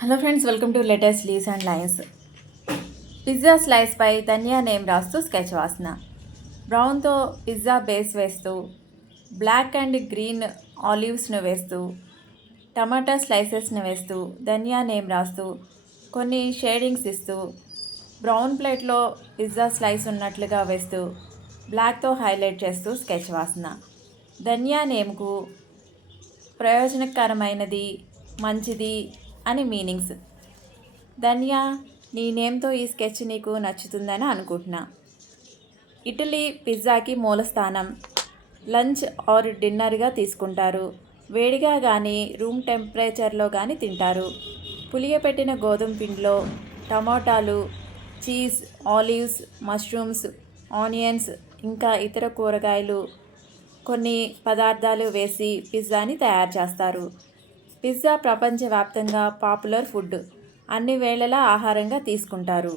Hello friends, welcome to latest leaves and lines. Pizza స్లైస్పై ధనియా name రాస్తూ sketch వాసన. బ్రౌన్తో పిజ్జా బేస్ వేస్తూ, బ్లాక్ అండ్ గ్రీన్ ఆలివ్స్ను వేస్తూ, టమాటా స్లైసెస్ను వేస్తూ, ధనియా నేమ్ రాస్తూ, కొన్ని షేడింగ్స్ ఇస్తూ, బ్రౌన్ ప్లేట్లో పిజ్జా స్లైస్ ఉన్నట్లుగా వేస్తూ, బ్లాక్తో హైలైట్ చేస్తూ స్కెచ్ వాసన. ధనియా నేమ్కు ప్రయోజనకరమైనది, మంచిది అని మీనింగ్స్. ధన్య, నీ నేమ్తో ఈ స్కెచ్ నీకు నచ్చుతుందని అనుకుంటున్నా. Italy పిజ్జాకి Mulasthanam. లంచ్ ఆర్ డిన్నర్గా తీసుకుంటారు. వేడిగా కానీ రూమ్ టెంపరేచర్లో కానీ తింటారు. పులియపెట్టిన గోధుమ పిండిలో టమోటాలు, చీజ్, ఆలివ్స్, మష్రూమ్స్, ఆనియన్స్ ఇంకా ఇతర కూరగాయలు, కొన్ని పదార్థాలు వేసి పిజ్జాని తయారు చేస్తారు. పిజ్జా ప్రపంచవ్యాప్తంగా పాపులర్ ఫుడ్. అన్ని వేళలా ఆహారంగా తీసుకుంటారు.